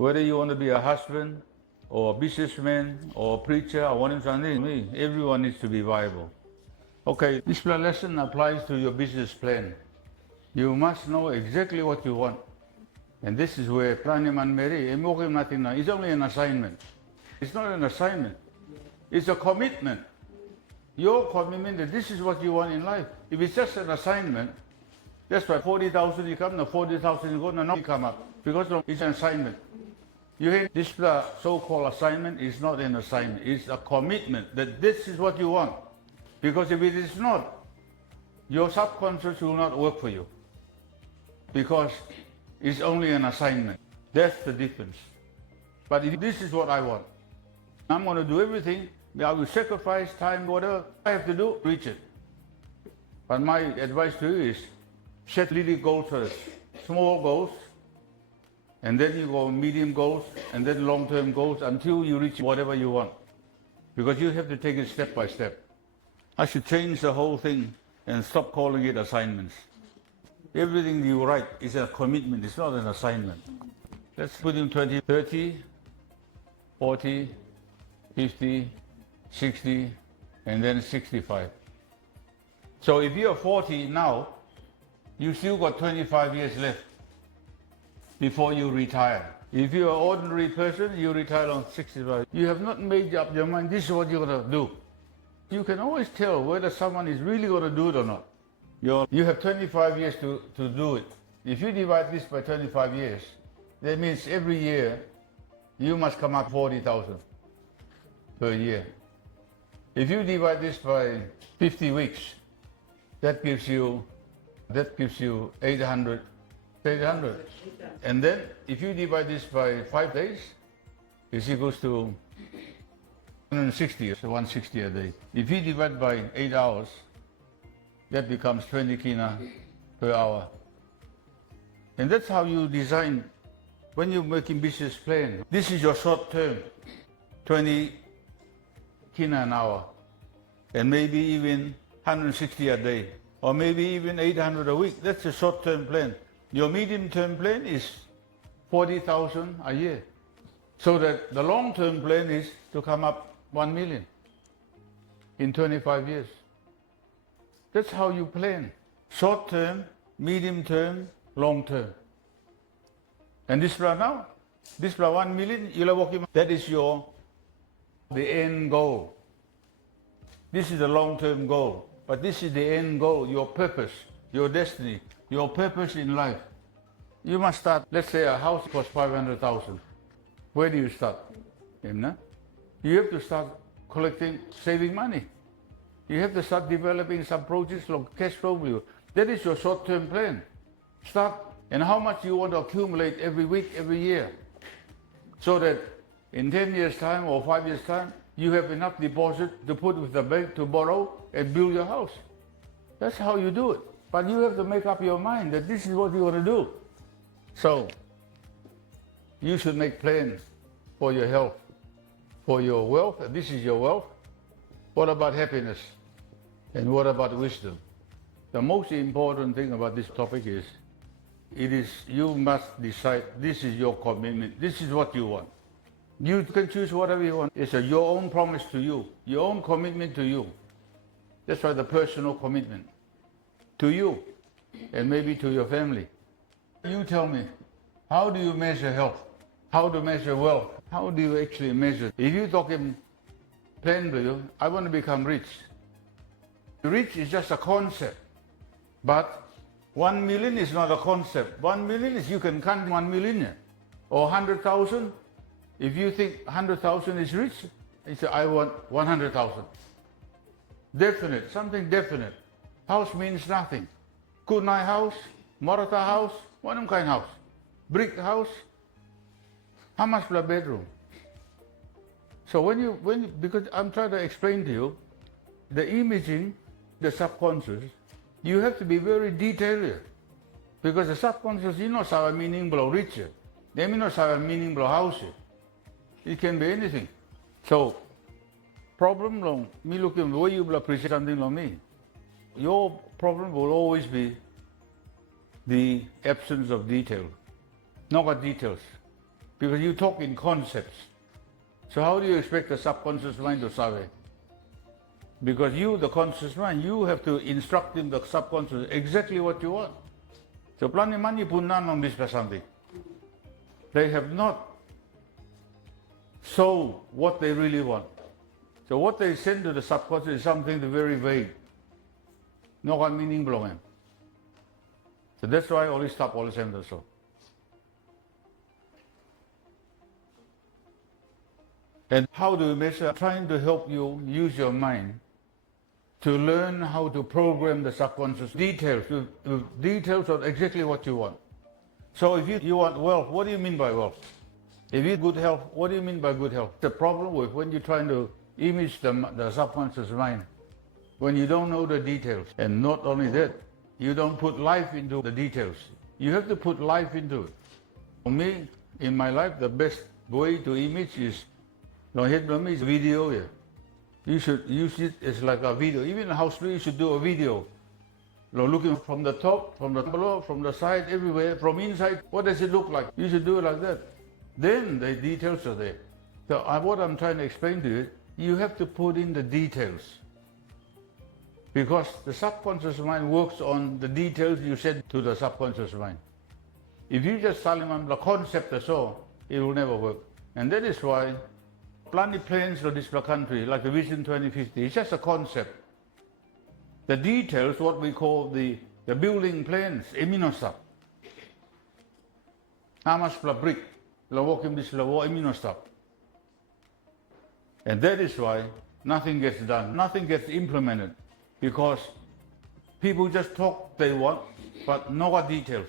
Whether you want to be a husband or a businessman or a preacher or one something, everyone needs to be viable. Okay, this lesson applies to your business plan. You must know exactly what you want. And this is where Praniman Mary, nothing now. It's only an assignment. It's not an assignment. It's a commitment. Your commitment that this is what you want in life. If it's just an assignment, that's why 40,000 you come, no 40,000 you go, no, you come up. Because it's an assignment. You hear this so-called assignment is not an assignment. It's a commitment that this is what you want. Because if it is not, your subconscious will not work for you. Because it's only an assignment. That's the difference. But if this is what I want, I'm going to do everything. I will sacrifice time, whatever I have to do, reach it. But my advice to you is set little goals first. Small goals, and then you go medium goals, and then long-term goals until you reach whatever you want. Because you have to take it step by step. I should change the whole thing and stop calling it assignments. Everything you write is a commitment, it's not an assignment. Let's put in 20, 30, 40, 50, 60, and then 65. So if you're 40 now, you still got 25 years left before you retire. If you're an ordinary person, you retire on 65. You have not made up your mind, this is what you're going to do. You can always tell whether someone is really going to do it or not. You have 25 years to do it. If you divide this by 25 years, that means every year you must come up 40,000 per year. If you divide this by 50 weeks, that gives you 800. And then if you divide this by 5 days, it's equals to 160, so 160 a day. If you divide by 8 hours, that becomes 20 kina per hour. And that's how you design when you're making business plan. This is your short term, 20 kina an hour, and maybe even 160 a day, or maybe even 800 a week. That's a short term plan. Your medium term plan is 40,000 a year. So that the long term plan is to come up 1 million in 25 years. That's how you plan. Short term, medium term, long term. And this plan now, this plan 1 million, you'll walk in. That is the end goal. This is the long term goal. But this is the end goal, your purpose, your destiny, your purpose in life. You must start, let's say a house costs 500,000. Where do you start? You have to start collecting, saving money. You have to start developing some projects like cash flow for you. That is your short-term plan. Start, and how much you want to accumulate every week, every year. So that in 10 years' time or 5 years' time, you have enough deposit to put with the bank to borrow and build your house. That's how you do it. But you have to make up your mind that this is what you want to do. So, you should make plans for your health, for your wealth, and this is your wealth. What about happiness? And what about wisdom? The most important thing about this topic is, you must decide, this is your commitment, this is what you want. You can choose whatever you want. It's your own promise to you, your own commitment to you. That's why the personal commitment to you and maybe to your family. You tell me, how do you measure health? How to measure wealth? How do you actually measure? If you talk in plain to you, I want to become rich. Rich is just a concept, but 1 million is not a concept. 1 million is you can count 1 million or 100,000. If you think 100,000 is rich, you say, I want 100,000. Definite, something definite. House means nothing. Kunai house, Morata house, one kind house. Brick house, how much per bedroom? So because I'm trying to explain to you, the imaging, the subconscious, you have to be very detailed here. Because the subconscious, you know, have a meaning below richer. They may not have a meaning below house. It can be anything. So, problem long, me looking the way you will appreciate something like me. Your problem will always be the absence of detail. Not got details. because you talk in concepts. So how do you expect the subconscious mind to survey? Because you, the conscious mind, you have to instruct in the subconscious exactly what you want. So plani mani pun nanong this something. They have not sold what they really want. So what they send to the subconscious is something very vague. No one meaning belong. So that's why always stop, always end the soul. And how do we measure? Trying to help you use your mind to learn how to program the subconscious details, details of exactly what you want. So if you want wealth, what do you mean by wealth? If you good health, what do you mean by good health? The problem with when you're trying to image the subconscious mind, when you don't know the details, and not only that, you don't put life into the details. You have to put life into it. For me, in my life, the best way to image is, is video. Yeah. You should use it as like a video. Even in house, you should do a video. Looking from the top, from the below, from the side, everywhere, from inside. What does it look like? You should do it like that. Then the details are there. So what I'm trying to explain to you, you have to put in the details. Because the subconscious mind works on the details you said to the subconscious mind. If you just tell him the concept or so, it will never work. And that is why planet plans of this country, like the Vision 2050, it's just a concept. The details, what we call the building plans, eminostap. Hamas brick, lawokim this lawo eminostap. And that is why nothing gets done, nothing gets implemented, because people just talk they want, but no details.